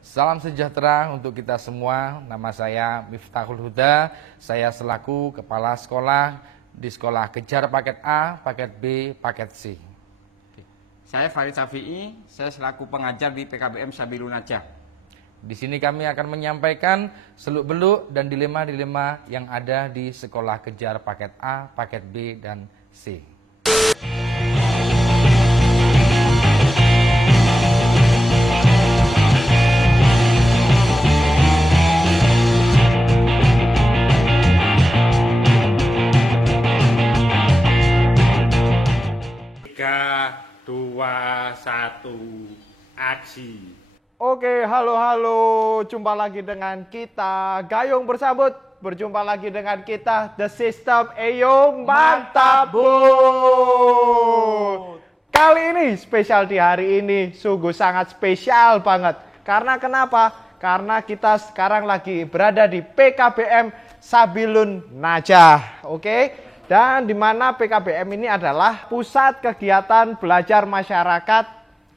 Salam sejahtera untuk kita semua. Nama saya Miftahul Huda. Saya selaku Kepala Sekolah di Sekolah Kejar Paket A, Paket B, Paket C. Saya Farid Syafi'i, saya selaku pengajar di PKBM Sabilun Najah. Di sini kami akan menyampaikan seluk-beluk dan dilema-dilema yang ada di Sekolah Kejar Paket A, Paket B, dan C. Dua, satu, aksi. Oke, halo, jumpa lagi dengan kita Gayung Bersambut. Berjumpa lagi dengan kita The System. Eyung mantap bu. Kali ini spesial di hari ini sungguh sangat spesial banget. Karena kenapa? Karena kita sekarang lagi berada di PKBM Sabilun Najah. Oke. Dan di mana PKBM ini adalah pusat kegiatan belajar masyarakat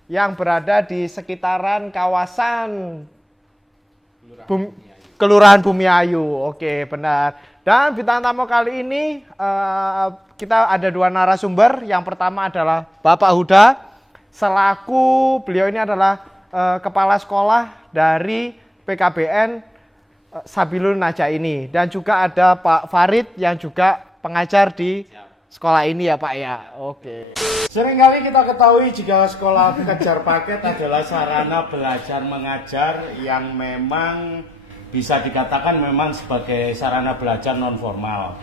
yang berada di sekitaran kawasan Kelurahan Bumiayu. Oke, benar. Dan bintang tamu kali ini kita ada dua narasumber. Yang pertama adalah Bapak Huda, selaku beliau ini adalah kepala sekolah dari PKBN Sabilun Najah ini. Dan juga ada Pak Farid yang juga pengajar di sekolah ini ya Pak ya. Oke. Seringkali kita ketahui jika sekolah kejar paket adalah sarana belajar mengajar yang memang bisa dikatakan memang sebagai sarana belajar non formal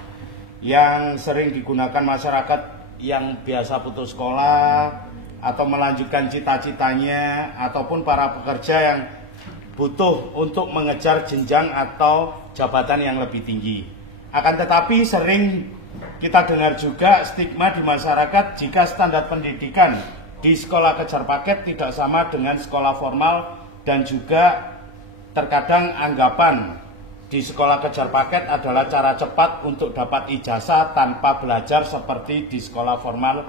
yang sering digunakan masyarakat yang biasa putus sekolah atau melanjutkan cita-citanya ataupun para pekerja yang butuh untuk mengejar jenjang atau jabatan yang lebih tinggi. Akan tetapi sering kita dengar juga stigma di masyarakat jika standar pendidikan di sekolah kejar paket tidak sama dengan sekolah formal, dan juga terkadang anggapan di sekolah kejar paket adalah cara cepat untuk dapat ijazah tanpa belajar seperti di sekolah formal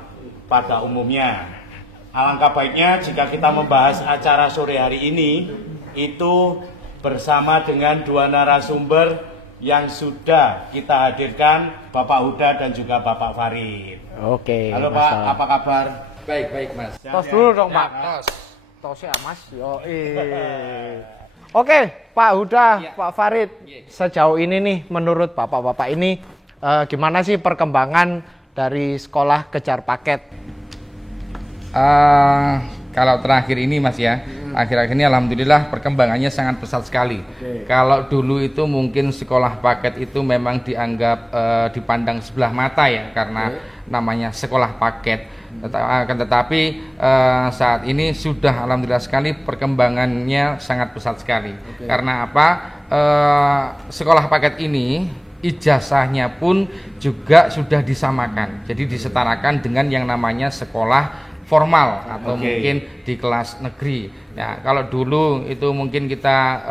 pada umumnya. Alangkah baiknya jika kita membahas acara sore hari ini itu bersama dengan dua narasumber yang sudah kita hadirkan, Bapak Huda dan juga Bapak Farid. Oke. Halo Pak, apa kabar? Baik Mas. Tos dulu dong Pak. Tos ya Mas. Oke, Pak Huda, Pak Farid. Sejauh ini nih, menurut Bapak-Bapak ini gimana sih perkembangan dari sekolah kejar paket? Kalau terakhir ini Mas ya, akhir-akhir ini alhamdulillah perkembangannya sangat pesat sekali. Kalau dulu itu mungkin sekolah paket itu memang dianggap dipandang sebelah mata ya, karena namanya sekolah paket. Tetapi saat ini sudah alhamdulillah sekali perkembangannya sangat pesat sekali. Karena apa? Sekolah paket ini ijazahnya pun juga sudah disamakan. Jadi disetarakan dengan yang namanya sekolah formal atau mungkin di kelas negeri. Ya, kalau dulu itu mungkin kita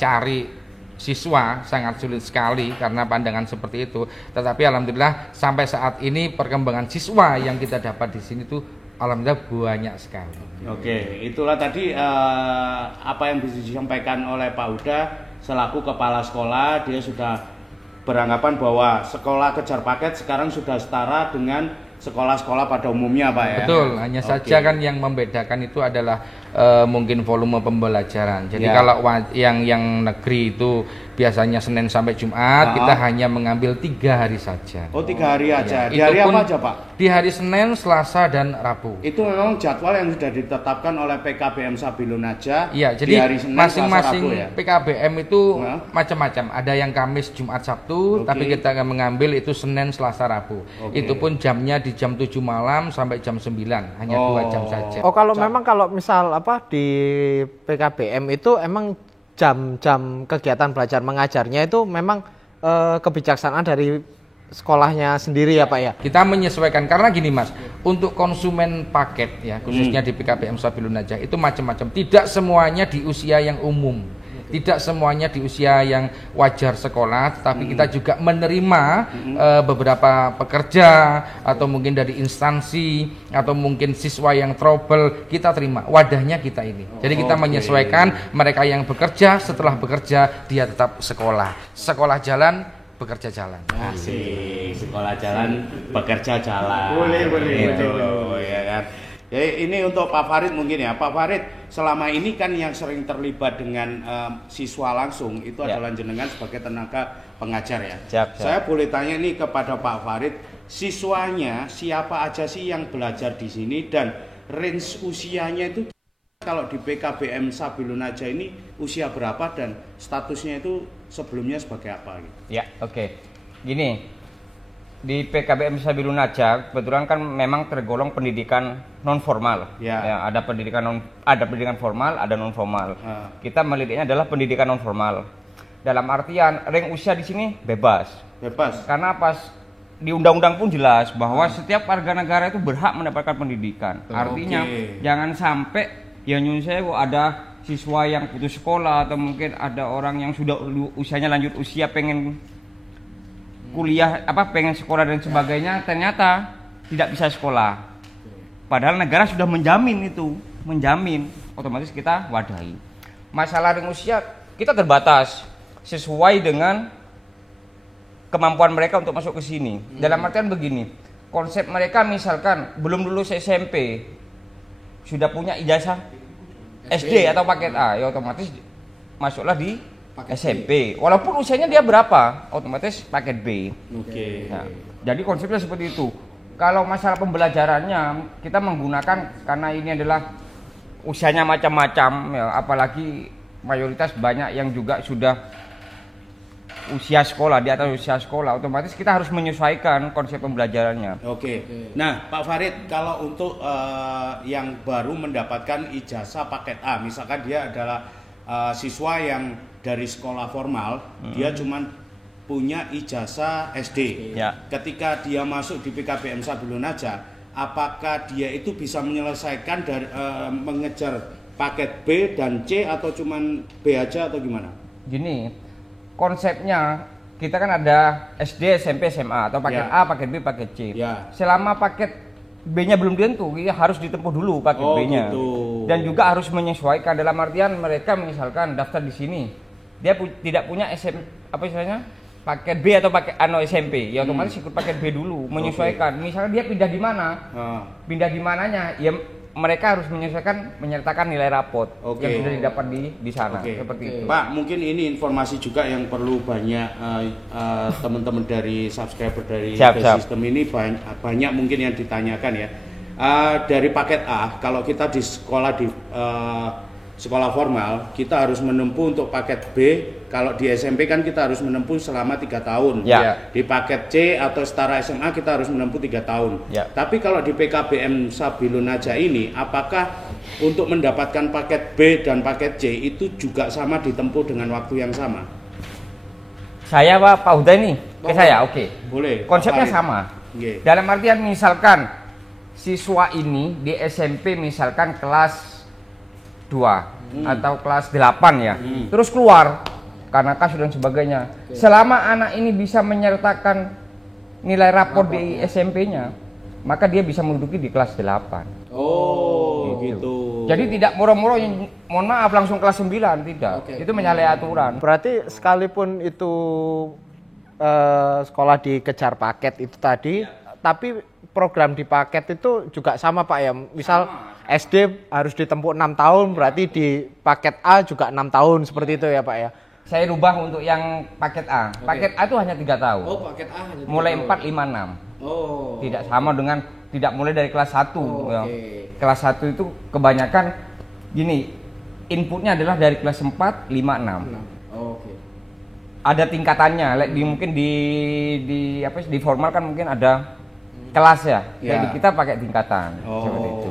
cari siswa sangat sulit sekali karena pandangan seperti itu. Tetapi alhamdulillah sampai saat ini perkembangan siswa yang kita dapat di sini tuh alhamdulillah banyak sekali. Oke, itulah tadi apa yang bisa disampaikan oleh Pak Huda selaku kepala sekolah. Dia sudah beranggapan bahwa sekolah kejar paket sekarang sudah setara dengan sekolah-sekolah pada umumnya Pak ya. Betul, hanya saja kan yang membedakan itu adalah mungkin volume pembelajaran. Jadi kalau yang negeri itu biasanya Senin sampai Jumat, kita hanya mengambil 3 hari saja. Oh, 3 hari aja. Ya, di hari apa aja Pak? Di hari Senin, Selasa, dan Rabu. Itu memang jadwal yang sudah ditetapkan oleh PKBM Sabilun Najah. Iya, jadi masing-masing ya? PKBM itu macam-macam. Ada yang Kamis, Jumat, Sabtu, tapi kita akan mengambil itu Senin, Selasa, Rabu. Itu pun jamnya di jam 7 malam sampai jam 9, hanya 2 jam saja. Oh, kalau memang kalau misal di PKBM itu emang jam-jam kegiatan belajar mengajarnya itu memang kebijaksanaan dari sekolahnya sendiri ya Pak ya? Kita menyesuaikan karena gini Mas, untuk konsumen paket ya khususnya di PKBM Sabilun Najah itu macam-macam, tidak semuanya di usia yang umum. Tidak semuanya di usia yang wajar sekolah, tapi kita juga menerima beberapa pekerja atau mungkin dari instansi atau mungkin siswa yang trouble, kita terima. Wadahnya kita ini. Jadi kita menyesuaikan mereka yang bekerja, setelah bekerja dia tetap sekolah. Sekolah jalan, bekerja jalan. Asik, sekolah jalan, bekerja jalan. Boleh. Ya kan. Jadi ini untuk Pak Farid mungkin ya. Pak Farid, selama ini kan yang sering terlibat dengan siswa langsung itu adalah jenengan sebagai tenaga pengajar ya. Siap. Saya boleh tanya nih kepada Pak Farid, siswanya siapa aja sih yang belajar di sini dan range usianya itu kalau di PKBM Sabilun Aja ini usia berapa dan statusnya itu sebelumnya sebagai apa gitu? Ya, oke. Gini, di PKBM Sabilun Aja kebetulan kan memang tergolong pendidikan non formal. Ya. Ada pendidikan formal, ada non formal. Kita melidiknya adalah pendidikan non formal. Dalam artian range usia di sini bebas. Bebas. Karena pas di undang-undang pun jelas bahwa setiap warga negara itu berhak mendapatkan pendidikan. Artinya jangan sampai ya nyun saya ada siswa yang putus sekolah atau mungkin ada orang yang sudah usianya lanjut usia pengen kuliah pengen sekolah dan sebagainya ternyata tidak bisa sekolah. Padahal negara sudah menjamin otomatis kita wadahi. Masalah ring usia kita terbatas sesuai dengan kemampuan mereka untuk masuk ke sini. Dalam artian begini, konsep mereka misalkan belum lulus SMP sudah punya ijazah SD atau paket A, ya otomatis masuklah di SMP. Walaupun usianya dia berapa, otomatis paket B. Nah, jadi konsepnya seperti itu. Kalau masalah pembelajarannya kita menggunakan karena ini adalah usianya macam-macam, ya, apalagi mayoritas banyak yang juga sudah usia sekolah, di atas usia sekolah, otomatis kita harus menyesuaikan konsep pembelajarannya. Nah, Pak Farid, kalau untuk yang baru mendapatkan ijazah paket A, misalkan dia adalah siswa yang dari sekolah formal, dia cuma punya ijazah SD. Ya. Ketika dia masuk di PKBM Sabilun Aja, apakah dia itu bisa menyelesaikan dari mengejar paket B dan C atau cuman B aja atau gimana? Gini, konsepnya kita kan ada SD, SMP, SMA atau paket A, paket B, paket C. Selama paket B-nya belum tentu, ya harus ditempuh dulu paket B-nya. Gitu. Dan juga harus menyesuaikan dalam artian mereka misalkan daftar di sini, dia tidak punya paket B atau paket SMP, ya otomatis ikut paket B dulu, menyesuaikan. Misalnya dia pindah di mana, pindah di mananya, ya mereka harus menyertakan nilai rapot yang sudah didapat di sana. Seperti itu. Pak, mungkin ini informasi juga yang perlu banyak teman-teman dari subscriber dari sistem ini banyak mungkin yang ditanyakan ya. Dari paket A, kalau kita di sekolah sekolah formal, kita harus menempuh untuk paket B. Kalau di SMP kan kita harus menempuh selama 3 tahun. Di paket C atau setara SMA kita harus menempuh 3 tahun. Tapi kalau di PKBM Sabilun Aja ini, apakah untuk mendapatkan paket B dan paket C itu juga sama ditempuh dengan waktu yang sama? Saya Pak Huda ini, saya boleh. Konsepnya sama. Dalam artian misalkan siswa ini di SMP misalkan kelas 2 atau kelas 8 ya, terus keluar karena kasus dan sebagainya. Selama anak ini bisa menyertakan nilai rapor di SMP-nya, maka dia bisa menduduki di kelas 8. Gitu. Jadi tidak moro-moro, mohon maaf langsung kelas 9, tidak. Itu menyalahi aturan. Berarti sekalipun itu sekolah dikejar paket itu tadi, tapi program di paket itu juga sama Pak ya. Misal SD harus ditempuh 6 tahun, berarti di paket A juga 6 tahun seperti itu ya Pak ya. Saya rubah untuk yang paket A. Paket A itu hanya 3 tahun. Paket A hanya 3 mulai tahun. 4, 5, 6. Tidak sama dengan tidak mulai dari kelas 1. Ya. Kelas 1 itu kebanyakan gini, inputnya adalah dari kelas 4, 5, 6. Ada tingkatannya, mungkin di formal kan mungkin ada kelas ya. Jadi kita pakai tingkatan seperti itu.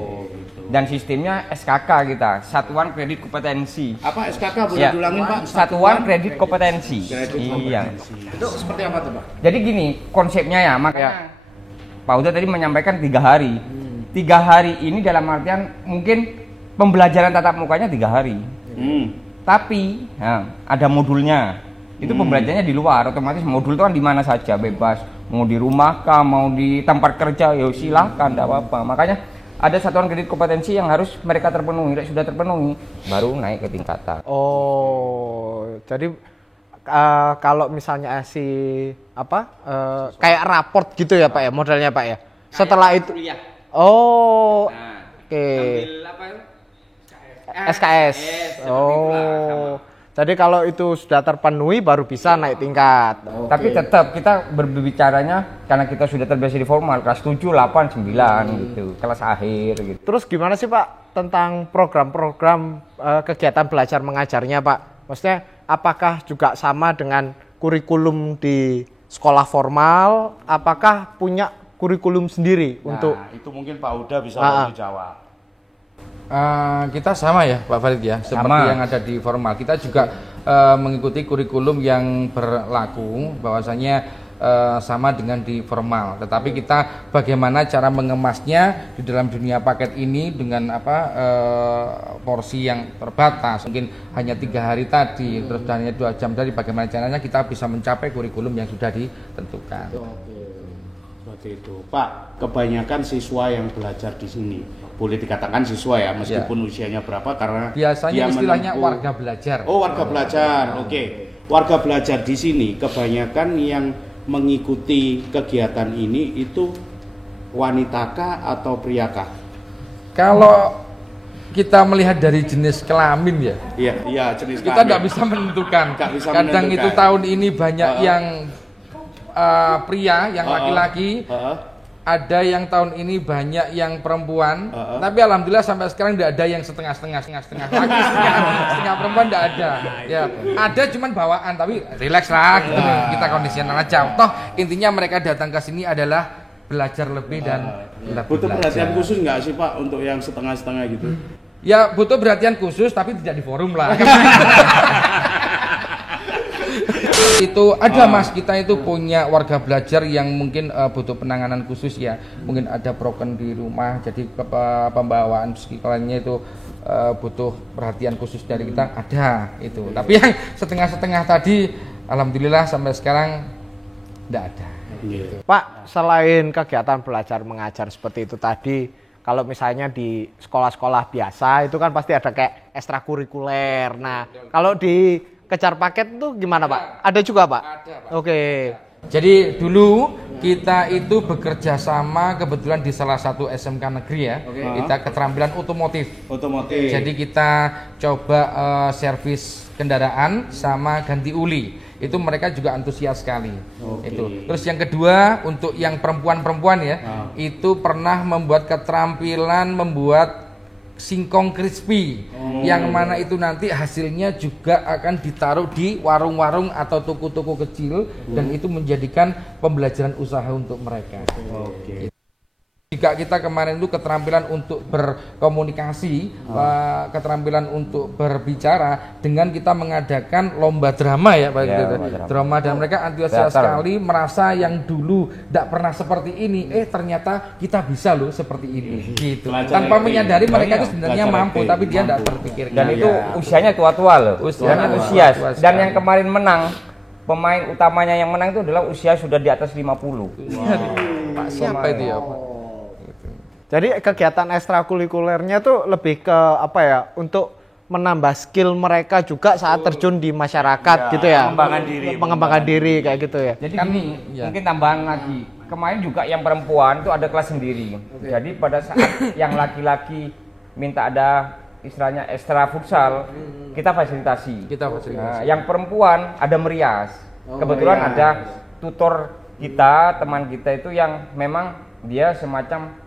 Dan sistemnya SKK kita, Satuan Kredit Kompetensi. Apa SKK boleh diulangin Pak? Satuan Kredit Kompetensi. Iya. Itu seperti apa tuh Pak? Jadi gini konsepnya ya, makanya Pak Uda tadi menyampaikan 3 hari. 3 hari ini dalam artian mungkin pembelajaran tatap mukanya 3 hari. Tapi ada modulnya. Itu pembelajarannya di luar, otomatis modul itu kan di mana saja bebas. Mau di rumah kah, mau di tempat kerja, ya silahkan, tidak apa-apa. Makanya ada satuan kredit kompetensi yang harus mereka terpenuhi. Sudah terpenuhi, baru naik ke tingkatan. Oh, jadi kalau misalnya kayak raport gitu ya Pak ya, modelnya Pak ya. Setelah itu, oh, oke. SKS. Oh. Jadi kalau itu sudah terpenuhi baru bisa naik tingkat. Okay. Tapi tetap kita berbicaranya karena kita sudah terbiasa di formal kelas 7, 8, 9 gitu, kelas akhir gitu. Terus gimana sih Pak tentang program-program kegiatan belajar mengajarnya Pak? Maksudnya apakah juga sama dengan kurikulum di sekolah formal? Apakah punya kurikulum sendiri untuk itu mungkin Pak Huda bisa bantu jawab. Kita sama ya Pak Farid ya, seperti yang ada di formal. Kita juga mengikuti kurikulum yang berlaku, bahwasanya sama dengan di formal. Tetapi kita bagaimana cara mengemasnya di dalam dunia paket ini dengan porsi yang terbatas, mungkin hanya 3 hari tadi, terus hanya 2 jam tadi. Bagaimana caranya kita bisa mencapai kurikulum yang sudah ditentukan. Seperti itu, Pak. Kebanyakan siswa yang belajar di sini, boleh dikatakan siswa ya, meskipun usianya berapa, karena biasanya istilahnya warga belajar. Oh, warga belajar. Oke. Warga belajar di sini kebanyakan yang mengikuti kegiatan ini itu wanitakah atau priakah? Kalau kita melihat dari jenis kelamin ya, iya jenis kita nggak bisa menentukan. Kadang itu tahun ini banyak yang pria, yang laki-laki. Ada yang tahun ini banyak yang perempuan, tapi alhamdulillah sampai sekarang tidak ada yang setengah laki, setengah perempuan, tidak ada. Ya, ada cuman bawaan, tapi relax lah, gitu. Kita kondisional aja. Toh intinya mereka datang ke sini adalah belajar lebih dan lebih butuh belajar. Perhatian khusus nggak sih Pak untuk yang setengah gitu? Ya butuh perhatian khusus, tapi tidak di forum lah. Itu ada Mas, kita itu punya warga belajar yang mungkin butuh penanganan khusus ya, mungkin ada broken di rumah, jadi pembawaan psikolognya itu butuh perhatian khusus dari kita, ada itu. Tapi yang setengah-setengah tadi alhamdulillah sampai sekarang tidak ada. Pak, selain kegiatan belajar mengajar seperti itu tadi, kalau misalnya di sekolah-sekolah biasa itu kan pasti ada kayak ekstrakurikuler. Nah, kalau di Kejar Paket itu gimana Pak? Ada juga Pak? Ada Pak. Oke. Jadi dulu kita itu bekerja sama kebetulan di salah satu SMK negeri ya. Kita keterampilan otomotif. Jadi kita coba servis kendaraan sama ganti uli. Itu mereka juga antusias sekali. Itu. Terus yang kedua untuk yang perempuan-perempuan ya, itu pernah membuat keterampilan membuat singkong crispy, yang mana itu nanti hasilnya juga akan ditaruh di warung-warung atau toko-toko kecil, dan itu menjadikan pembelajaran usaha untuk mereka. Jika kita kemarin itu keterampilan untuk berkomunikasi, keterampilan untuk berbicara, dengan kita mengadakan lomba drama ya Pak, drama, dan mereka antusias sekali, merasa yang dulu tidak pernah seperti ini, ternyata kita bisa loh seperti ini, gitu. Tanpa menyadari mereka itu sebenarnya mampu, tapi dia tidak terpikirkan. Dan itu usianya tua-tua loh, usianya usia. Dan yang kemarin menang, pemain utamanya yang menang itu adalah usia sudah di atas 50. Pak siapa itu ya Pak? Jadi kegiatan ekstrakurikulernya tuh lebih ke apa ya, untuk menambah skill mereka juga saat terjun di masyarakat gitu ya. Mengembangkan diri kayak gitu ya. Jadi mungkin tambahan lagi. Kemarin juga yang perempuan itu ada kelas sendiri. Jadi pada saat yang laki-laki minta ada istilahnya ekstra futsal, kita fasilitasi. Nah, yang perempuan ada merias. Kebetulan ada tutor kita, teman kita itu yang memang dia semacam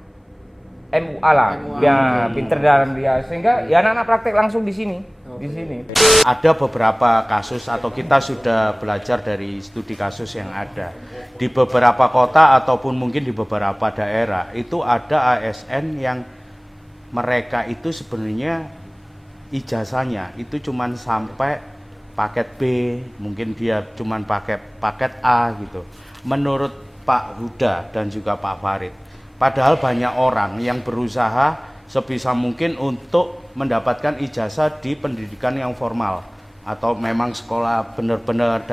MUA lah, ya pinter dalam dia, sehingga ya anak-anak praktek langsung di sini. Ada beberapa kasus, atau kita sudah belajar dari studi kasus yang ada di beberapa kota ataupun mungkin di beberapa daerah, itu ada ASN yang mereka itu sebenarnya ijazahnya itu cuman sampai paket B, mungkin dia cuman pakai paket A gitu. Menurut Pak Huda dan juga Pak Farid, padahal banyak orang yang berusaha sebisa mungkin untuk mendapatkan ijazah di pendidikan yang formal atau memang sekolah benar-benar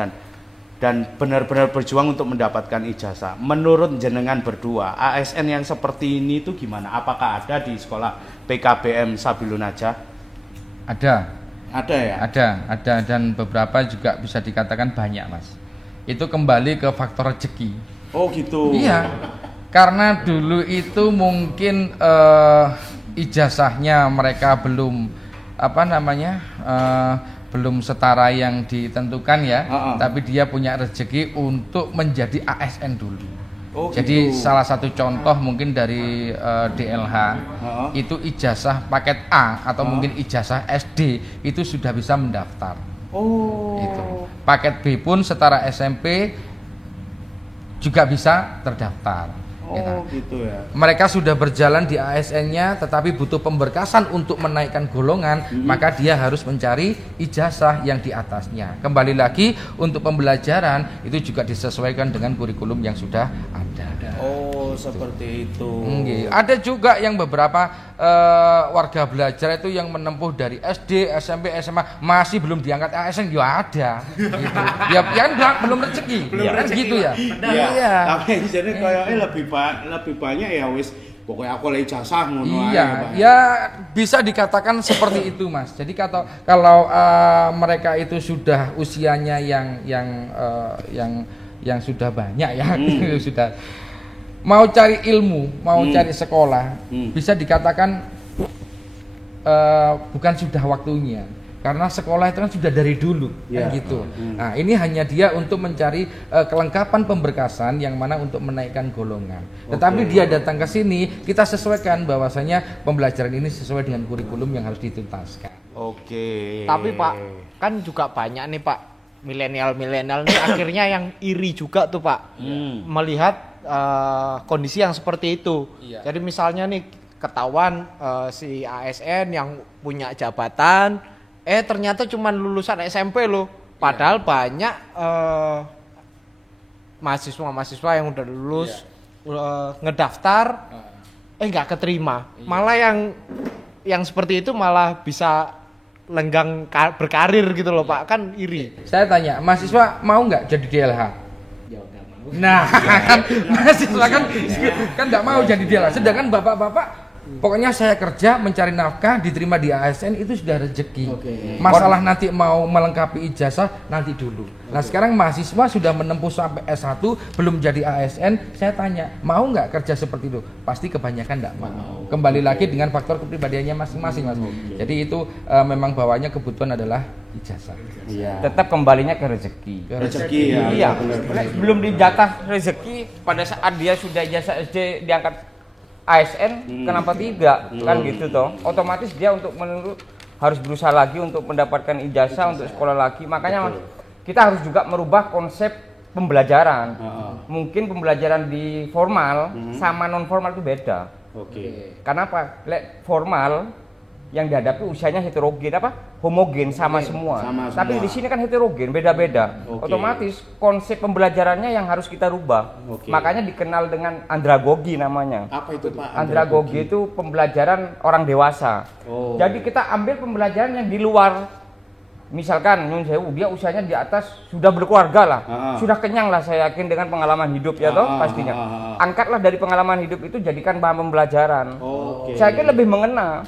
dan benar-benar berjuang untuk mendapatkan ijazah. Menurut jenengan berdua, ASN yang seperti ini itu gimana? Apakah ada di sekolah PKBM Sabilun Najah? Ada ya? Ada dan beberapa juga bisa dikatakan banyak, Mas. Itu kembali ke faktor rezeki. Oh gitu. Iya, karena dulu itu mungkin ijazahnya mereka belum belum setara yang ditentukan ya, tapi dia punya rezeki untuk menjadi ASN dulu. Oh, jadi gitu. salah satu contoh mungkin dari DLH itu ijazah paket A atau mungkin ijazah SD itu sudah bisa mendaftar. Oh. Itu. Paket B pun setara SMP juga bisa terdaftar. Oh gitu ya. Mereka sudah berjalan di ASN-nya tetapi butuh pemberkasan untuk menaikkan golongan, maka dia harus mencari ijazah yang di atasnya. Kembali lagi untuk pembelajaran itu juga disesuaikan dengan kurikulum yang sudah ada. Oh seperti itu. Ada juga yang beberapa warga belajar itu yang menempuh dari SD, SMP, SMA masih belum diangkat ASN, ya ada. Gitu. Ya kan belum rezeki. Kan gitu ya. Iya. Tapi jadi kayaknya lebih banyak ya wis pokoknya aku lagi ijazah ngono Iya, ya bisa dikatakan seperti itu, Mas. Jadi kalau mereka itu sudah usianya yang sudah banyak ya, sudah mau cari ilmu, mau cari sekolah, bisa dikatakan bukan sudah waktunya. Karena sekolah itu kan sudah dari dulu, kan gitu. Nah, ini hanya dia untuk mencari kelengkapan pemberkasan yang mana untuk menaikkan golongan. Tetapi dia datang ke sini, kita sesuaikan bahwasanya pembelajaran ini sesuai dengan kurikulum yang harus dituntaskan. Oke. Tapi Pak, kan juga banyak nih Pak milenial nih akhirnya yang iri juga tuh Pak, melihat kondisi yang seperti itu. Iya. Jadi misalnya nih ketahuan si ASN yang punya jabatan, ternyata cuma lulusan SMP loh. Padahal banyak mahasiswa yang udah lulus ngedaftar, nggak keterima. Malah yang seperti itu malah bisa lenggang berkarir gitu loh Pak, kan iri. Saya tanya, mahasiswa mau nggak jadi DLH? Nah, kan mahasiswa kan nggak mau jadi DLH. Sedangkan bapak-bapak pokoknya saya kerja mencari nafkah, diterima di ASN itu sudah rezeki. Masalah nanti mau melengkapi ijazah nanti dulu. Nah sekarang mahasiswa sudah menempuh sampai S1 belum jadi ASN, saya tanya mau nggak kerja seperti itu? Pasti kebanyakan nggak mau. Kembali lagi dengan faktor kepribadiannya masing-masing, Mas. Jadi itu memang bawahnya kebutuhan adalah ijazah. Tetap kembalinya ke rezeki. Rezeki ya. Iya. Belum dijatah rezeki pada saat dia sudah ijazah SD diangkat ASN, kenapa tidak? Kan gitu toh. Otomatis dia untuk harus berusaha lagi untuk mendapatkan ijazah untuk sekolah lagi. Makanya kita harus juga merubah konsep pembelajaran. Mungkin pembelajaran di formal sama non formal itu beda. Karena apa? Formal yang dihadapi usianya heterogen homogen sama semua. Tapi di sini kan heterogen, beda-beda. Otomatis konsep pembelajarannya yang harus kita rubah. Makanya dikenal dengan andragogi namanya. Apa itu Pak? Andragogi itu pembelajaran orang dewasa. Jadi kita ambil pembelajaran yang di luar. Misalkan Nyun Sewu, dia usianya di atas sudah berkeluarga lah, sudah kenyang lah saya yakin dengan pengalaman hidup ya toh pastinya. Angkatlah dari pengalaman hidup itu jadikan bahan pembelajaran. Saya yakin lebih mengena.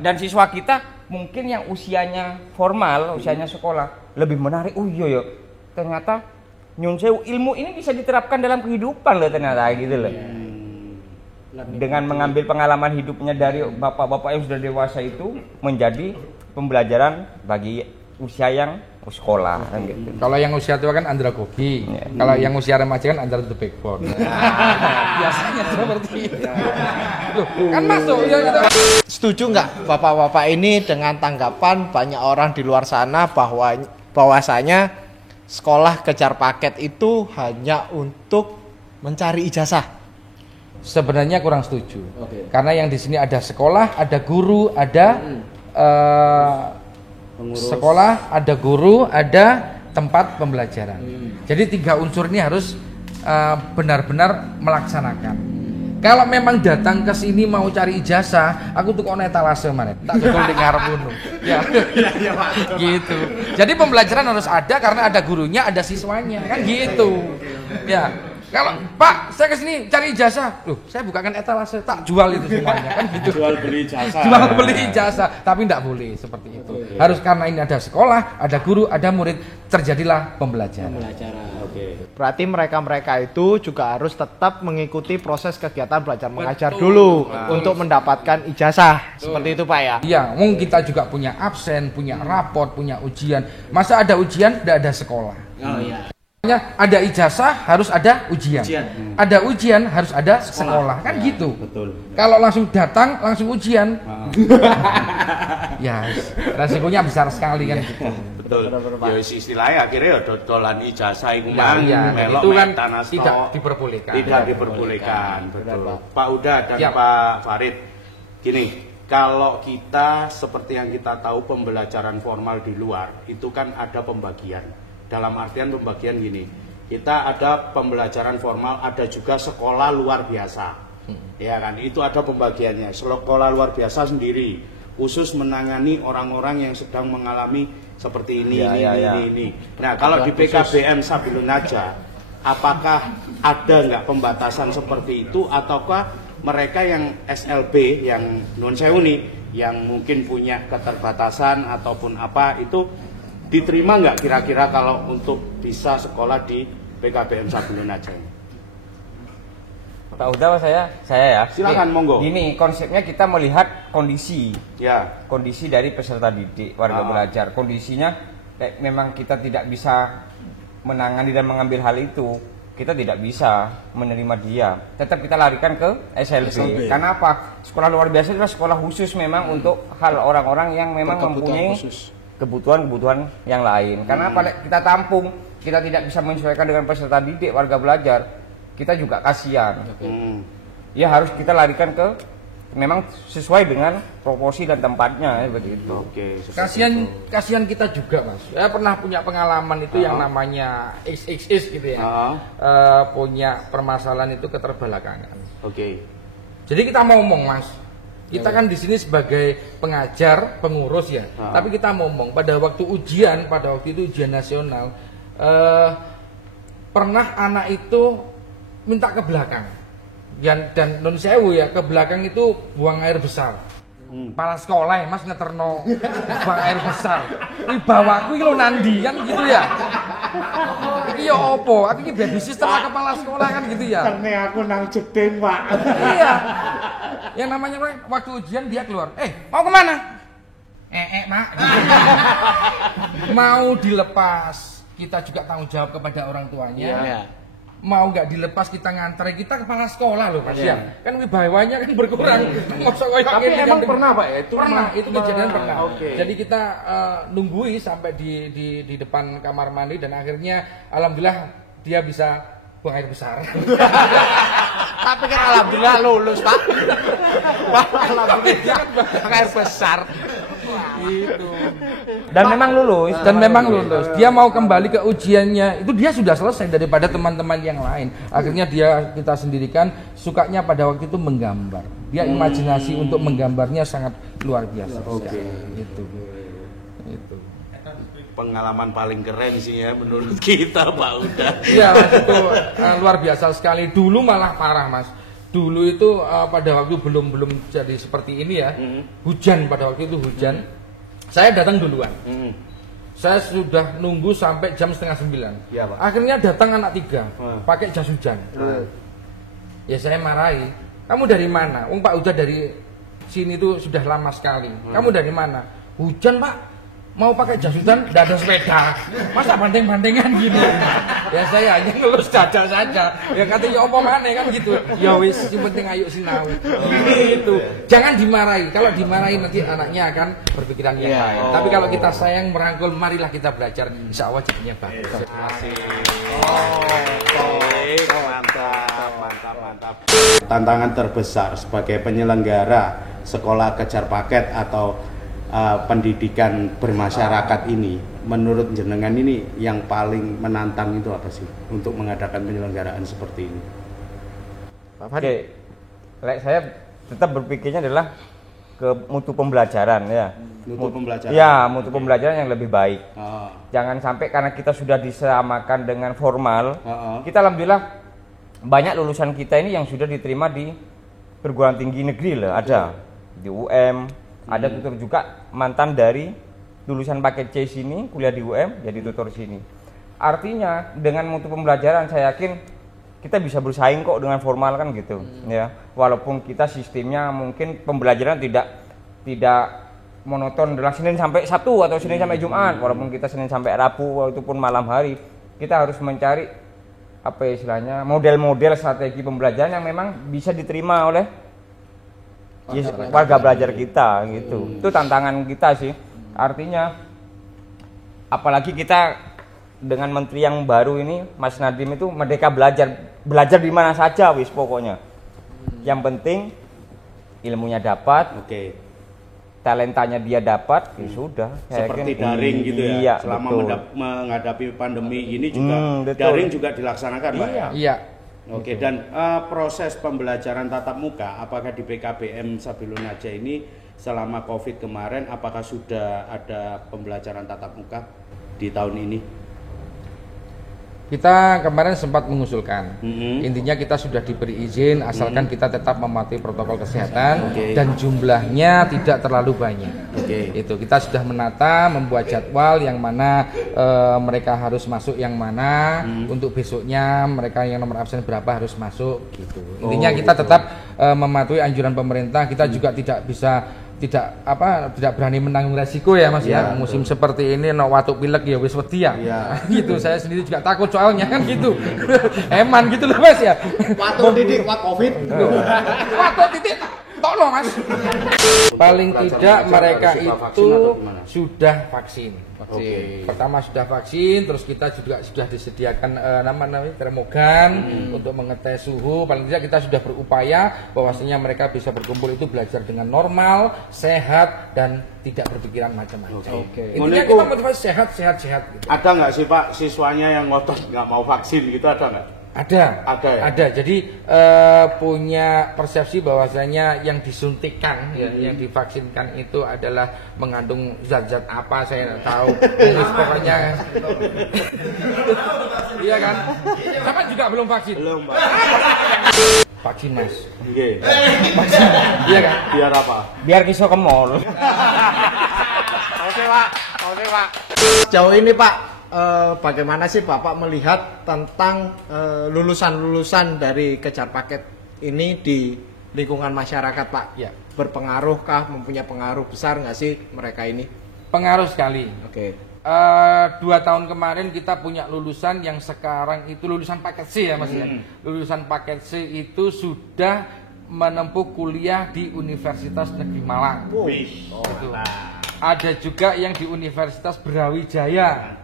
Dan siswa kita mungkin yang usianya formal, usianya sekolah lebih menarik. Oh iya ya, ternyata Nyun Sewu ilmu ini bisa diterapkan dalam kehidupan loh ternyata gitu loh. Dengan mengambil pengalaman hidupnya dari bapak-bapak yang sudah dewasa itu menjadi pembelajaran bagi usia yang sekolah kan gitu. Kalau yang usia tua kan andragogi, kalau yang usia remaja kan under the backbone. Biasanya seperti itu. Loh, kan masuk ya gitu. Setuju nggak bapak-bapak ini dengan tanggapan banyak orang di luar sana bahwasanya sekolah kejar paket itu hanya untuk mencari ijazah? Sebenarnya kurang setuju. Karena yang di sini ada sekolah, ada guru, ada sekolah, ada guru, ada tempat pembelajaran. Jadi 3 unsur ini harus benar-benar melaksanakan. Kalau memang datang ke sini mau cari ijazah, aku tuh kok etalase mana? Tak dodol ning ngarep ngono. Ya. Gitu. Jadi pembelajaran harus ada karena ada gurunya, ada siswanya, kan gitu. Ya. Kalau Pak, saya kesini cari ijazah, loh, saya bukakan etalase, tak jual itu semuanya, kan gitu. Jual beli ijazah. Jual beli ijazah, tapi tidak boleh seperti itu. Harus karena ini ada sekolah, ada guru, ada murid, terjadilah pembelajaran. Oke. Berarti mereka-mereka itu juga harus tetap mengikuti proses kegiatan belajar mengajar dulu untuk mendapatkan ijazah. Seperti itu Pak ya? Iya, mungkin kita juga punya absen, punya raport, punya ujian. Masa ada ujian, tidak ada sekolah. Oh iya. Ada ijazah harus ada ujian. Ada ujian harus ada sekolah. Kan gitu. Betul. Kalau langsung datang langsung ujian. Ya, resikonya besar sekali kan gitu. Betul. Ya istilahnya akhirnya ya dodolan ijazah iku mang Iya, melok itu kan tanah stok. tidak diperbolehkan. Tidak diperbolehkan. Betul. Pak Uda dan Siap. Pak Farid. Gini, kalau kita seperti yang kita tahu pembelajaran formal di luar itu kan ada pembagian. Dalam artian pembagian gini, kita ada pembelajaran formal, ada juga sekolah luar biasa, ya kan? Itu ada pembagiannya. Sekolah luar biasa sendiri, khusus menangani orang-orang yang sedang mengalami seperti ini, ini. Nah, kalau di PKBM Sabilun Naja, apakah ada nggak pembatasan seperti itu, ataukah mereka yang SLB, yang non sewu nih, yang mungkin punya keterbatasan ataupun apa itu diterima nggak kira-kira kalau untuk bisa sekolah di PKBM Sabilun Naja ini? Pak Uda, saya ya. Silakan, monggo. Ini konsepnya kita melihat kondisi dari peserta didik, warga belajar. Kondisinya memang kita tidak bisa menangani dan mengambil hal itu. Kita tidak bisa menerima dia. Tetap kita larikan ke SLB. Karena apa? Sekolah luar biasa adalah sekolah khusus memang untuk hal orang-orang yang memang mempunyai kebutuhan-kebutuhan yang lain. Karena pada kita tampung, kita tidak bisa menyesuaikan dengan peserta didik, warga belajar, kita juga kasihan. Ya harus kita larikan ke memang sesuai dengan proporsi dan tempatnya begitu. Kasihan kita juga Mas. Saya pernah punya pengalaman itu yang namanya XXS gitu ya. Punya permasalahan itu keterbelakangan. Jadi kita mau ngomong Mas. Kita kan di sini sebagai pengajar, pengurus ya. Tapi kita ngomong pada waktu ujian, pada waktu itu ujian nasional, pernah anak itu minta ke belakang. Dan non sewu ya, ke belakang itu buang air besar. Kepala sekolah ya Mas ngeterno buang air besar. Ini bawaku ini lo nandi kan gitu ya. Ini ya opo, aku ini baby sister kepala sekolah kan gitu ya. Karena aku nang jeding Pak. Iya. Yang namanya waktu ujian dia keluar. Mau kemana? Mak. Mau dilepas, kita juga tanggung jawab kepada orang tuanya. Mau nggak dilepas kita nganter, kita kepala sekolah loh Mas ya. Kan wibawanya kan berkurang. Tapi emang pernah Pak ya? Itu kejadian pernah. Jadi kita nunggui sampai di depan kamar mandi dan akhirnya alhamdulillah dia bisa buang air besar. Tapi kan alhamdulillah lulus Pak. Alhamdulillah buang air besar. Gitu. Dan memang lulus. Dia mau kembali ke ujiannya, itu dia sudah selesai daripada teman-teman yang lain. Akhirnya kita sendirikan, sukanya pada waktu itu menggambar. Dia imajinasi untuk menggambarnya sangat luar biasa. Itu. Pengalaman paling keren sih ya menurut kita Pak Uda. Iya itu luar biasa sekali. Dulu malah parah Mas. Dulu itu pada waktu belum jadi seperti ini ya. Hujan pada waktu itu hujan. Saya datang duluan. Saya sudah nunggu sampai jam 8:30. Ya, Pak. Akhirnya datang anak 3 pakai jas hujan. Ya saya marahi. Kamu dari mana? Pak Uda dari sini tuh sudah lama sekali. Kamu dari mana? Hujan Pak. Mau pakai jas hujan, tidak ada sepeda. Masa banting-bantingan gini? Ya saya hanya ngelus dada saja. Ya katanya apa mana kan gitu. Ya wis, yang penting ayo sinau. Gitu. Jangan dimarahi. Kalau dimarahi nanti anaknya akan berpikiran yang lain. Tapi kalau kita sayang merangkul, marilah kita belajar. Insya Allah jadinya bagus. Mantap. Tantangan terbesar sebagai penyelenggara sekolah kejar paket atau pendidikan bermasyarakat ini, menurut jenengan ini yang paling menantang itu apa sih untuk mengadakan penyelenggaraan seperti ini? Oke, Saya tetap berpikirnya adalah ke mutu pembelajaran ya. Mutu pembelajaran. Ya, mutu pembelajaran yang lebih baik. Ah. Jangan sampai karena kita sudah disamakan dengan formal, Ah. kita alhamdulillah banyak lulusan kita ini yang sudah diterima di perguruan tinggi negeri lah, ada di UM, ada tutor juga mantan dari lulusan paket C sini kuliah di UM jadi tutor sini. Artinya dengan mutu pembelajaran saya yakin kita bisa bersaing kok dengan formal kan gitu ya. Walaupun kita sistemnya mungkin pembelajaran tidak monoton adalah Senin sampai Sabtu atau Senin sampai Jumat, walaupun kita Senin sampai Rabu ataupun malam hari, kita harus mencari apa istilahnya model-model strategi pembelajaran yang memang bisa diterima oleh warga belajar kita gitu. Itu tantangan kita sih. Artinya apalagi kita dengan menteri yang baru ini Mas Nadiem itu merdeka belajar di mana saja wis pokoknya. Yang penting ilmunya dapat. Oke. Talentanya dia dapat, ya sudah. Seperti daring gitu ya. Iya, selama betul. menghadapi pandemi ini juga betul. daring juga dilaksanakan, Pak. Iya. Iya. Oke, dan proses pembelajaran tatap muka apakah di PKBM Sabilun Aja ini selama Covid kemarin apakah sudah ada pembelajaran tatap muka di tahun ini? Kita kemarin sempat mengusulkan, Mhm. intinya kita sudah diberi izin asalkan kita tetap mematuhi protokol kesehatan Oke. dan jumlahnya tidak terlalu banyak. Oke. Itu kita sudah menata, membuat jadwal yang mana mereka harus masuk yang mana, untuk besoknya mereka yang nomor absen berapa harus masuk gitu. Intinya kita tetap mematuhi anjuran pemerintah, kita juga tidak berani menanggung resiko ya Mas ya. Musim seperti ini no watuk pilek ya wis wedi ya. Gitu saya sendiri juga takut soalnya kan gitu. Eman gitu loh Mas ya. Waktu titik wak Covid. Watuk titik tok loh Mas. Paling tidak mereka itu sudah vaksin. Oke. Pertama sudah vaksin, terus kita juga sudah disediakan namanya termogan untuk mengetes suhu. Paling tidak kita sudah berupaya bahwasanya mereka bisa berkumpul itu belajar dengan normal, sehat dan tidak berpikiran macam-macam. Oke. Intinya kita motivasi sehat. Gitu. Ada nggak sih Pak siswanya yang ngotot nggak mau vaksin gitu, ada nggak? Ada ya? Ada. Jadi punya persepsi bahwasanya yang disuntikan, yang divaksinkan itu adalah mengandung zat-zat apa saya tidak tahu. Terus pokoknya, iya kan? Sama juga belum vaksin. Belum Pak. Vaksin Mas. Oke. Vaksin. Iya kan? Biar apa? Biar kiso ke mall. Oke Pak. Sejauh ini Pak, bagaimana sih Bapak melihat tentang lulusan-lulusan dari kejar paket ini di lingkungan masyarakat Pak? Ya. Berpengaruhkah, mempunyai pengaruh besar nggak sih mereka ini? Pengaruh sekali. Oke. 2 tahun kemarin kita punya lulusan yang sekarang itu lulusan paket C ya Mas ya. Lulusan paket C itu sudah menempuh kuliah di Universitas Negeri Malang. Itu. Ada juga yang di Universitas Brawijaya.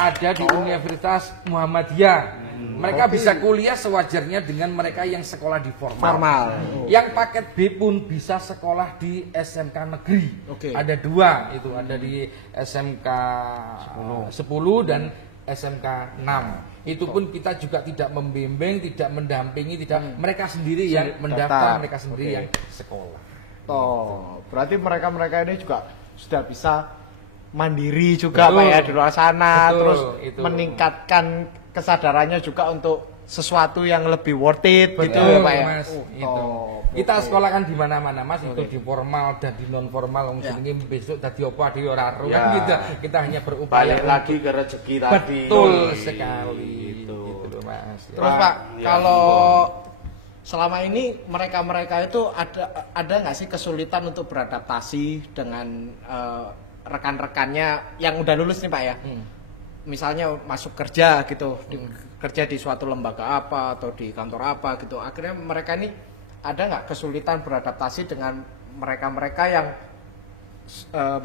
Ada di Universitas Muhammadiyah. Mereka bisa kuliah sewajarnya dengan mereka yang sekolah di formal. Yang paket B pun bisa sekolah di SMK negeri. Oke. Ada 2 itu, ada di SMK 10 dan SMK 6. Itu pun kita juga tidak membimbing, tidak mendampingi, mereka sendiri yang mendaftar, mereka sendiri yang sekolah. Berarti mereka ini juga sudah bisa mandiri juga Betul. Pak ya di luar sana. Betul, Terus itu. meningkatkan kesadarannya juga untuk sesuatu yang lebih worth it gitu Betul, ya Pak ya. Mas. Itu. Kita sekolah kan di mana-mana Mas, itu di formal dan di non formal. Ini besok tadi apa di ora ro kan gitu. Kita hanya berupaya Balik lagi ke rezeki tadi. betul sekali. Gitu loh, Mas. Ya. Terus Pak, kalau selama ini mereka itu ada nggak sih kesulitan untuk beradaptasi dengan rekan-rekannya yang udah lulus nih Pak ya? Misalnya masuk kerja gitu, kerja di suatu lembaga apa atau di kantor apa gitu. Akhirnya mereka ini ada nggak kesulitan beradaptasi dengan mereka-mereka yang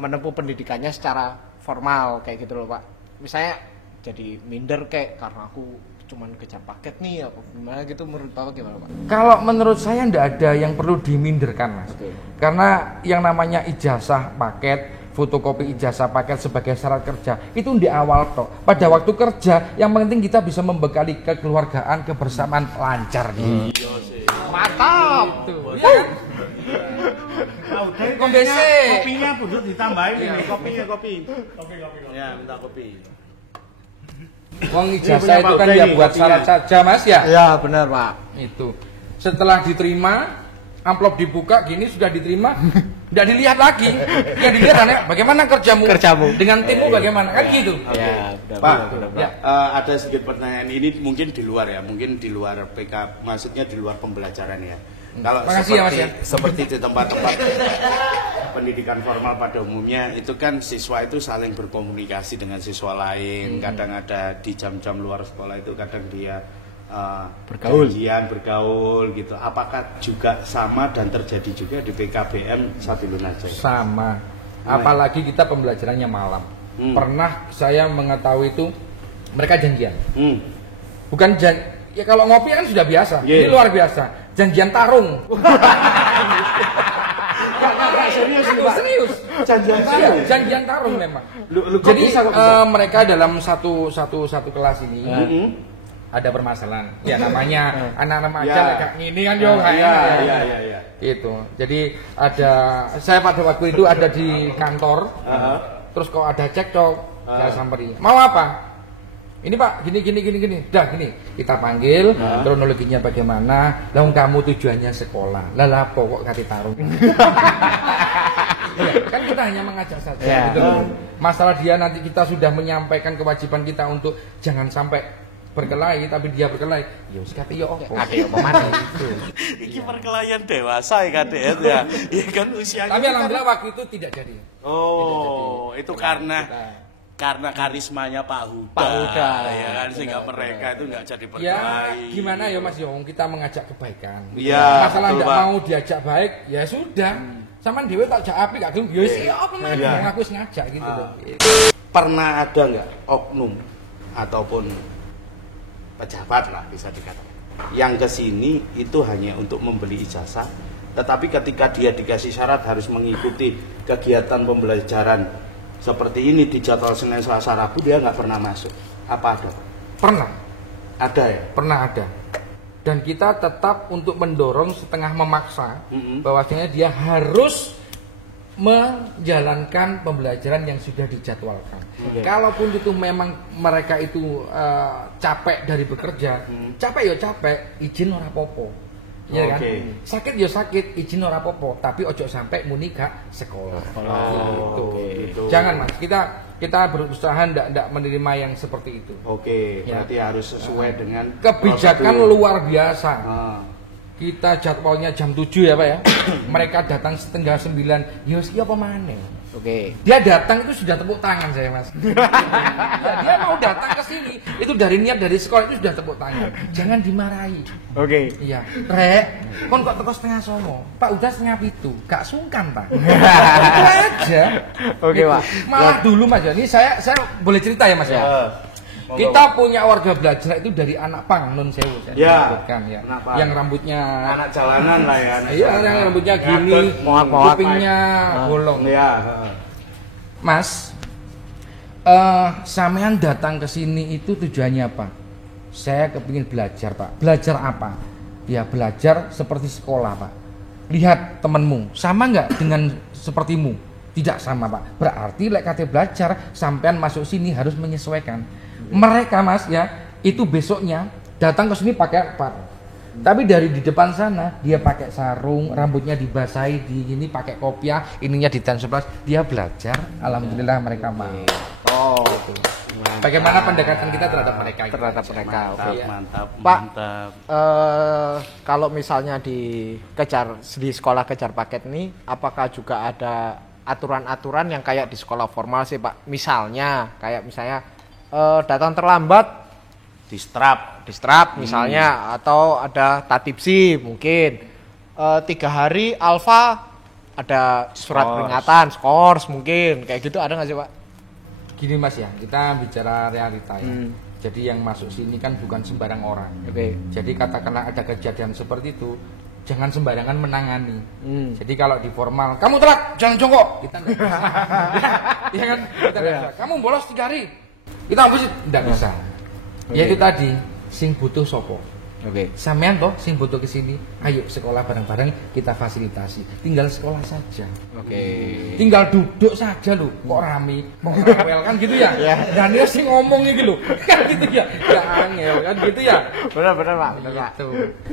menempuh pendidikannya secara formal kayak gitu loh Pak? Misalnya jadi minder kayak karena aku cuman kejar paket nih apa gimana gitu, menurut Bapak gimana Pak? Kalau menurut saya tidak ada yang perlu diminderkan Mas. Oke. Karena yang namanya ijazah paket, fotokopi ijazah paket sebagai syarat kerja itu di awal toh. Pada waktu kerja yang penting kita bisa membekali kekeluargaan, kebersamaan lancar gitu. Mantap. Itu. Iya kan? Kondisi kopinya bundut ditambahin ini kopi. Ya, minta kopi. Wong ijazah itu kan ya buat syarat saja Mas ya. Ya benar Pak. Itu. Setelah diterima, amplop dibuka gini sudah diterima, tidak dilihat lagi. Yang dilihat hanya bagaimana kerjamu dengan timmu bagaimana kan gitu. Ya, Pak, Ya. ada sedikit pertanyaan ini mungkin di luar ya, mungkin di luar PK, maksudnya di luar pembelajaran ya. Kalau Makasih ya, Mas, ya. seperti di tempat-tempat pendidikan formal pada umumnya itu kan siswa itu saling berkomunikasi dengan siswa lain. Kadang ada di jam-jam luar sekolah itu kadang dia bergaul gitu. Apakah juga sama dan terjadi juga di PKBM Sabilun Najah? Sama. Apalagi kita pembelajarannya malam. Pernah saya mengetahui itu mereka janjian. Bukan ya kalau ngopi kan sudah biasa. Ini luar biasa. Janjian tarung. Serius. Janjian tarung memang. Jadi mereka dalam satu kelas ini ada permasalahan. Ya namanya anak-anak aja kayak gini kan yo kayaknya. Gitu. Jadi saya pada waktu itu ada di kantor. Terus kok ada cekcok, saya samperin. Mau apa? Ini Pak, gini. Dah gini, kita panggil, kronologinya bagaimana? Lah kamu tujuannya sekolah. Lah pokok kate tarung. Kan kita hanya mengajak saja gitu. Masalah dia nanti kita sudah menyampaikan kewajiban kita untuk jangan sampai berkelahi, tapi dia berkelahi. Ya wis kate yo opo. Kate opo mati. Iki perkelahian dewasa ya KDR ya. Iya kan usianya. Tapi alhamdulillah waktu itu tidak jadi. Oh, itu karena karismanya Pak Huda ya kan, sehingga mereka itu nggak jadi berkelahi. Ya gimana ya Mas Yong, kita mengajak kebaikan. Iya. Masalah tidak mau diajak baik, ya sudah. Sama dewe tak jak api gak gelem ya wis apa meneh. Aku wis ngajak gitu loh. Pernah ada nggak oknum ataupun pejabat lah bisa dikatakan yang kesini itu hanya untuk membeli ijazah, tetapi ketika dia dikasih syarat harus mengikuti kegiatan pembelajaran seperti ini di jadwal Senin, Selasa, Rabu dia nggak pernah masuk. Apa ada? Pernah. Ada ya? Pernah ada. Dan kita tetap untuk mendorong setengah memaksa bahwasanya dia harus menjalankan pembelajaran yang sudah dijadwalkan. Kalaupun itu memang mereka itu capek dari bekerja, capek ya capek, izin ora popo. Ya kan? Sakit ya sakit, izin ora popo, tapi ojo sampai muni gak sekolah. Gitu. Jangan Mas, kita berusaha ndak menerima yang seperti itu. Berarti harus sesuai dengan kebijakan luar biasa. Kita jadwalnya jam 7 ya Pak ya. Mereka datang setengah 9. Ya wis apa maneh. Dia datang itu sudah tepuk tangan saya Mas. Ya, dia mau datang ke sini itu dari niat dari sekolah itu sudah tepuk tangan. Jangan dimarahi. Iya, Rek, kon kok teko setengah 9. Pak udah setengah 7. Gak sungkan, Pak. Itu aja. Pak. Malah dulu Mas ya. Ini saya boleh cerita ya Mas ya. Kita punya warga belajar itu dari anak pang non sewu sebutkan ya. Yang rambutnya anak jalanan lah ya. Iya, yang rambutnya gini, kupingnya bolong. Mas, sampean datang ke sini itu tujuannya apa? Saya kepingin belajar Pak. Belajar apa? Ya belajar seperti sekolah Pak. Lihat temanmu, sama nggak dengan sepertimu? Tidak sama Pak. Berarti lek kate belajar, sampean masuk sini harus menyesuaikan. Mereka Mas ya, itu besoknya datang ke sini pakai apa? Tapi dari di depan sana dia pakai sarung, rambutnya dibasahi di ini pakai kopiah, ininya di tan 11, dia belajar. Alhamdulillah mereka mau. Gitu. Bagaimana pendekatan kita terhadap mereka? Mantap. Pak, kalau misalnya di sekolah kejar paket ini, apakah juga ada aturan-aturan yang kayak di sekolah formal sih Pak? Misalnya datang terlambat distrap misalnya, atau ada tatipsi mungkin 3 hari alfa ada surat peringatan, skors mungkin kayak gitu, ada nggak sih Pak? Gini Mas ya, kita bicara realita ya. Jadi yang masuk sini kan bukan sembarang orang. Jadi katakanlah ada kejadian seperti itu, jangan sembarangan menangani. Jadi kalau di formal, kamu telat, jangan jongkok. Kita enggak bisa. Ya kan? Kita enggak bisa. Kamu bolos 3 hari. Kita habis enggak bisa. Ya itu tadi, sing butuh sopo. Oke. Sampean toh sing butuh kesini, ayo sekolah bareng-bareng kita fasilitasi. Tinggal sekolah saja. Oke. Tinggal duduk saja loh, kok rame, mau rewel kan gitu ya. Dan dia sih ngomong gitu loh, kan gitu ya. Ya angel kan gitu ya. Benar Pak. Benar Pak. Gitu.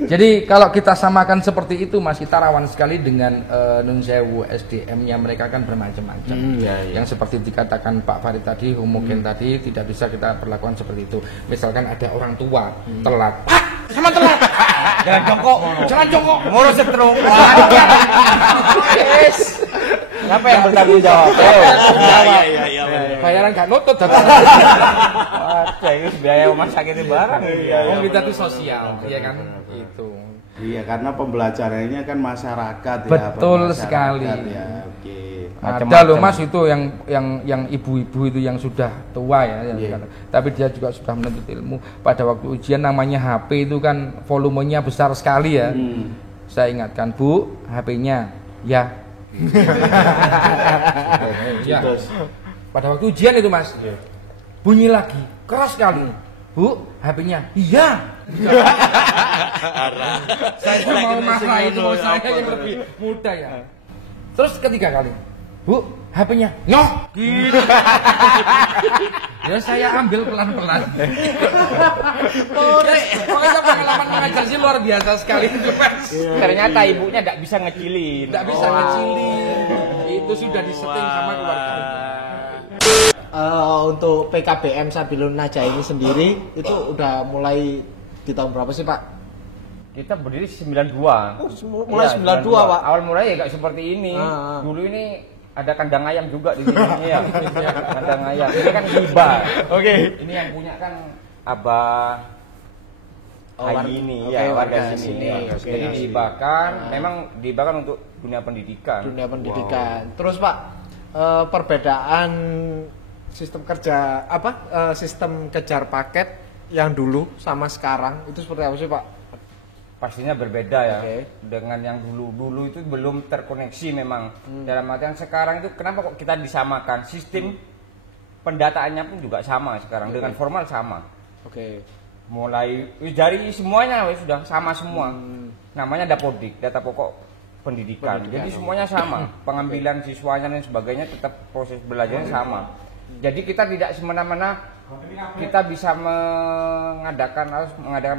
Jadi kalau kita samakan seperti itu Mas, kita rawan sekali dengan Nun Sewu SDM-nya mereka kan bermacam-macam. Yang seperti dikatakan Pak Farid tadi, homogen tadi tidak bisa kita perlakukan seperti itu. Misalkan ada orang tua telat, sama telat. Jangan jongkok. Jangan jongkok. Ngurus setruk. Yes. Siapa yang bertanggung jawab? Iya. Bayaran nggak nutut. Ada itu biaya rumah sakit itu barang. Oh kita tuh sosial, iya kan? Itu. Iya, karena pembelajarannya kan masyarakat ya. Betul masyarakat sekali. Ya, oke. Ada loh Mas itu yang ibu-ibu itu yang sudah tua ya, tapi dia juga sudah menuntut ilmu. Pada waktu ujian namanya HP itu kan volumenya besar sekali ya. Saya ingatkan, Bu, HP-nya ya. Ya. Pada waktu ujian itu Mas, bunyi lagi keras sekali. Bu, HP-nya iya. Saya mau masalah itu, mau saya yang lebih muda ya. Terus ketiga kali, Bu, HP-nya nyoh. Gitu. Ya saya ambil pelan-pelan. Pokoknya pengalaman mengajar sih luar biasa sekali itu Mas. Ternyata ibunya tidak bisa ngecilin. Tidak bisa ngecilin. Itu sudah disetting sama keluarga. Untuk PKBM Sabilun Najah ini sendiri itu udah mulai di tahun berapa sih Pak? Kita berdiri 92. Mulai 92 Pak. Awal mulai ya nggak seperti ini. Dulu ini ada kandang ayam juga di sini ya. Kandang ayam. Ini kan hibah. Oke. Ini yang punya kan Abah Haji ini ya, warga sini. Jadi dihibahkan, memang dihibahkan untuk dunia pendidikan. Dunia pendidikan. Terus Pak, perbedaan sistem kerja sistem kejar paket yang dulu sama sekarang itu seperti apa sih Pak? Pastinya berbeda ya. Oke. Dengan yang dulu itu belum terkoneksi memang. Dalam artian sekarang itu kenapa kok kita disamakan? Sistem pendataannya pun juga sama sekarang, dengan formal sama. Oke. Mulai dari semuanya sudah sama semua. Namanya Dapodik, data pokok pendidikan. Jadi semuanya sama. Pengambilan siswanya dan sebagainya tetap proses belajarnya sama. Jadi kita tidak semena-mena kita bisa mengadakan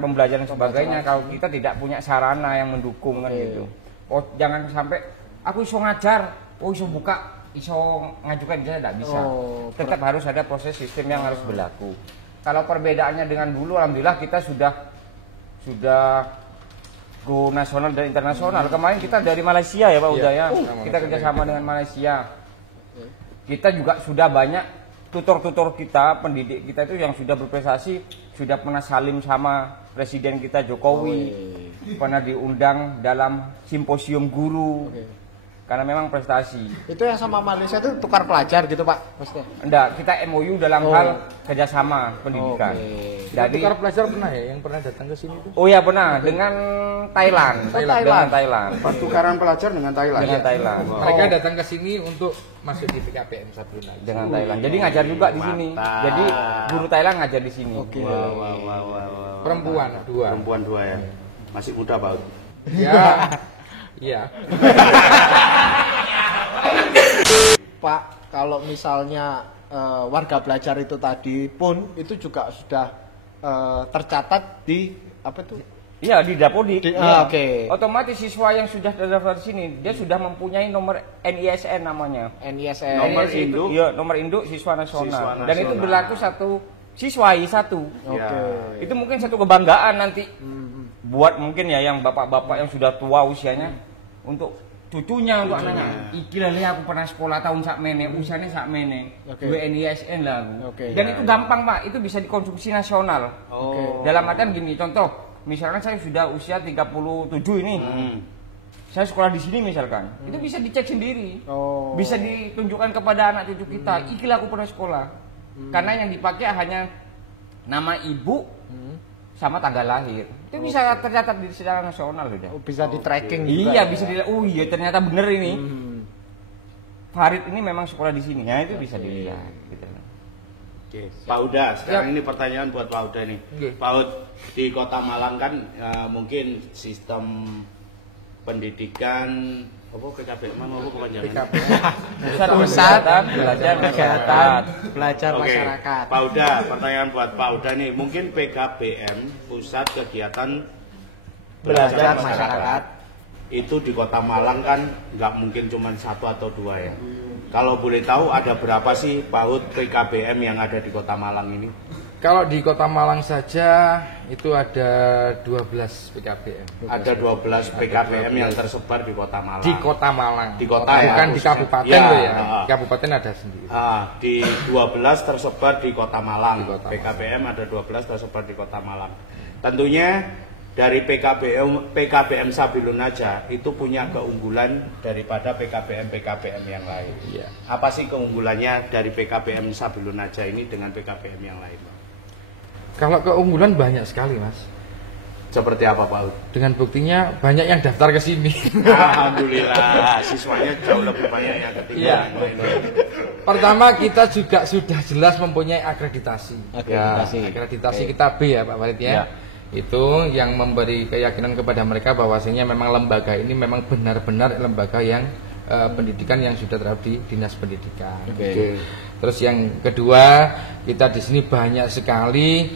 pembelajaran dan sebagainya kalau kita tidak punya sarana yang mendukung kan gitu. Oh jangan sampai aku iso ngajar, iso buka, iso ngajukan dia tidak bisa. Tetap harus ada proses sistem yang harus berlaku. Kalau perbedaannya dengan dulu, alhamdulillah kita sudah go nasional dan internasional. Kemarin kita dari Malaysia ya Pak Udaya. Kita kerjasama dengan Malaysia. Kita juga sudah banyak tutor-tutor kita, pendidik kita itu yang sudah berprestasi, sudah pernah salim sama Presiden kita Jokowi, pernah diundang dalam simposium guru, karena memang prestasi. Itu yang sama Malaysia itu tukar pelajar gitu Pak, maksudnya? Enggak, kita MOU dalam hal kerjasama pendidikan. Jadi tukar pelajar pernah ya, yang pernah datang ke sini itu? Oh ya pernah, dengan Thailand. Dengan Thailand. Pertukaran pelajar dengan Thailand. Dengan Thailand. Mereka datang ke sini untuk masuk di PKBM Sabilun Najah. Dengan Thailand. Jadi ngajar juga di sini. Jadi guru Thailand ngajar di sini. Wah. Perempuan dua. Perempuan dua ya. Masih muda Pak. Ya. Iya. Pak, kalau misalnya warga belajar itu tadi pun itu juga sudah tercatat di apa tuh? Iya di Dapodik. Ya. Oke. Otomatis siswa yang sudah terdaftar di sini dia sudah mempunyai nomor NISN namanya. NISN. Nomor NISN itu, induk. iya, nomor induk siswa nasional. Dan itu berlaku satu siswa satu. Oke. Itu mungkin satu kebanggaan nanti buat mungkin ya yang bapak-bapak yang sudah tua usianya untuk cucunya untuk anaknya. Iki lah aku pernah sekolah tahun sak mene, usianya sak mene. Dua NISN lah aku. Dan itu gampang Pak, itu bisa dikonsumsi nasional. Dalam artian gini, contoh misalkan saya sudah usia 37 ini. Saya sekolah di sini misalkan. Itu bisa dicek sendiri. Bisa ditunjukkan kepada anak cucu kita, iki lah aku pernah sekolah. Karena yang dipakai hanya nama ibu sama tanggal lahir. Itu bisa tercatat di secara nasional sudah. Bisa di tracking juga. Iya, bisa dilihat. Oh iya ternyata bener ini. Farid ini memang sekolah di sini. Ya itu bisa dilihat gitu. Oke, Pak Huda, sekarang ini pertanyaan buat Pak Huda nih. Pak Hud, di Kota Malang kan mungkin sistem pendidikan PKBM apa kepanjangan? Pusat belajar masyarakat. Pak Huda, pertanyaan buat Pak Huda nih, mungkin PKBM Pusat Kegiatan Belajar Masyarakat itu di Kota Malang kan nggak mungkin cuma 1 atau 2 ya. Kalau boleh tahu ada berapa sih Pak Hud PKBM yang ada di Kota Malang ini? Kalau di Kota Malang saja itu ada 12 PKBM. Ada 12 PKBM yang tersebar di Kota Malang. Di Kota Malang. Di kota ya. Bukan di kabupaten Ya, loh ya. Di kabupaten ada sendiri. Di 12 tersebar di Kota Malang. Di Kota PKBM ada 12 tersebar di Kota Malang. Tentunya dari PKBM Sabilun Naja itu punya keunggulan daripada PKBM yang lain. Iya. Apa sih keunggulannya dari PKBM Sabilun Naja ini dengan PKBM yang lain? Kalau keunggulan banyak sekali, Mas. Seperti apa, Pak Hud? Dengan buktinya banyak yang daftar ke sini. Alhamdulillah, siswanya jauh lebih banyak yang ketinggalan. Iya. Pertama, kita juga sudah jelas mempunyai akreditasi. Akreditasi kita B ya, Pak Farid ya. Itu yang memberi keyakinan kepada mereka bahwasanya memang lembaga ini memang benar-benar lembaga yang pendidikan yang sudah terhadap di dinas pendidikan. Terus yang kedua, kita di sini banyak sekali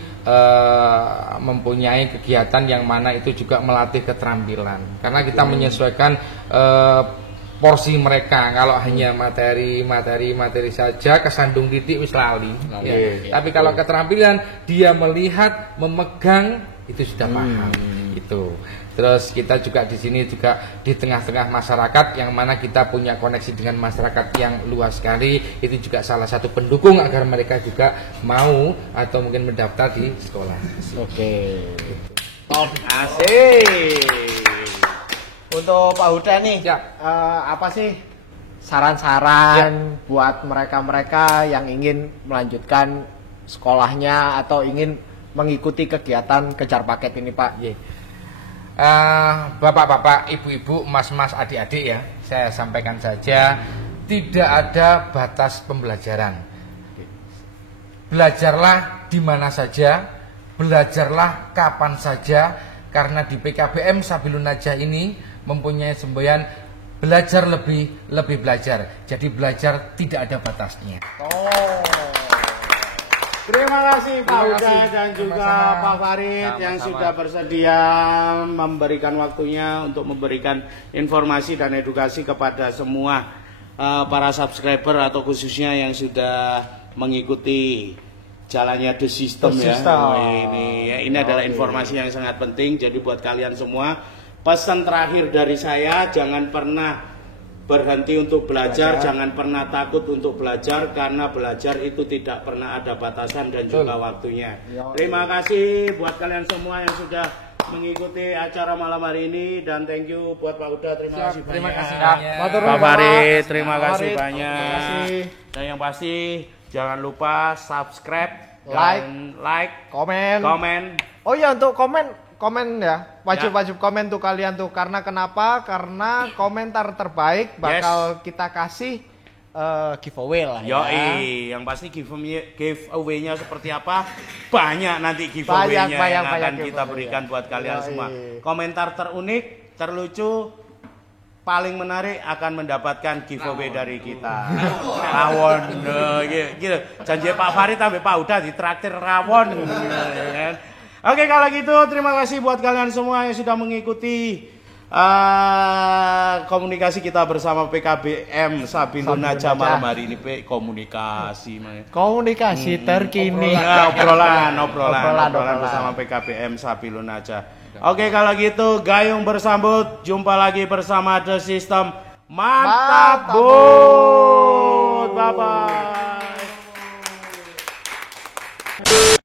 mempunyai kegiatan yang mana itu juga melatih keterampilan. Karena kita menyesuaikan porsi mereka. Kalau hanya materi saja kesandung titik wis lali. Tapi kalau keterampilan dia melihat, memegang itu sudah paham. Itu. Terus kita juga di sini juga di tengah-tengah masyarakat yang mana kita punya koneksi dengan masyarakat yang luas sekali. Itu juga salah satu pendukung agar mereka juga mau atau mungkin mendaftar di sekolah. Asik. Untuk Pak Huda nih, apa sih saran-saran buat mereka-mereka yang ingin melanjutkan sekolahnya atau ingin mengikuti kegiatan kejar paket ini, Pak? Bapak-bapak, ibu-ibu, mas-mas, adik-adik ya, saya sampaikan saja, tidak ada batas pembelajaran. Belajarlah di mana saja, belajarlah kapan saja, karena di PKBM Sabilun Naja ini mempunyai semboyan belajar lebih belajar. Jadi belajar tidak ada batasnya. Terima kasih Pak Huda dan juga Pak Farid yang sudah bersedia memberikan waktunya untuk memberikan informasi dan edukasi kepada semua para subscriber atau khususnya yang sudah mengikuti jalannya The System ya. Ini adalah informasi yang sangat penting. Jadi buat kalian semua, pesan terakhir dari saya, jangan pernah berhenti untuk belajar, jangan pernah takut untuk belajar, karena belajar itu tidak pernah ada batasan dan juga waktunya. Terima kasih buat kalian semua yang sudah mengikuti acara malam hari ini, dan thank you buat Pak Huda, terima kasih banyak. Pak Farid, terima kasih banyak. Dan yang pasti jangan lupa subscribe, like, komen. Oh iya, untuk komen ya, wajib komen tuh kalian tuh. Karena kenapa? Karena komentar terbaik bakal kita kasih giveaway lah ya. Yang pasti giveaway-nya seperti apa? Banyak nanti giveaway-nya yang akan kita berikan buat kalian semua. Komentar terunik, terlucu, paling menarik akan mendapatkan giveaway dari kita. Rawon, gitu. Janji Pak Farid sampai Pak Huda ditraktir rawon. Oke, kalau gitu terima kasih buat kalian semua yang sudah mengikuti komunikasi kita bersama PKBM Sabilun Naja malam hari ini. Komunikasi terkini. Obrolan bersama PKBM Sabilun Naja. Oke, kalau gitu gayung bersambut, jumpa lagi bersama The System. Mantap, Bud. Bye bye.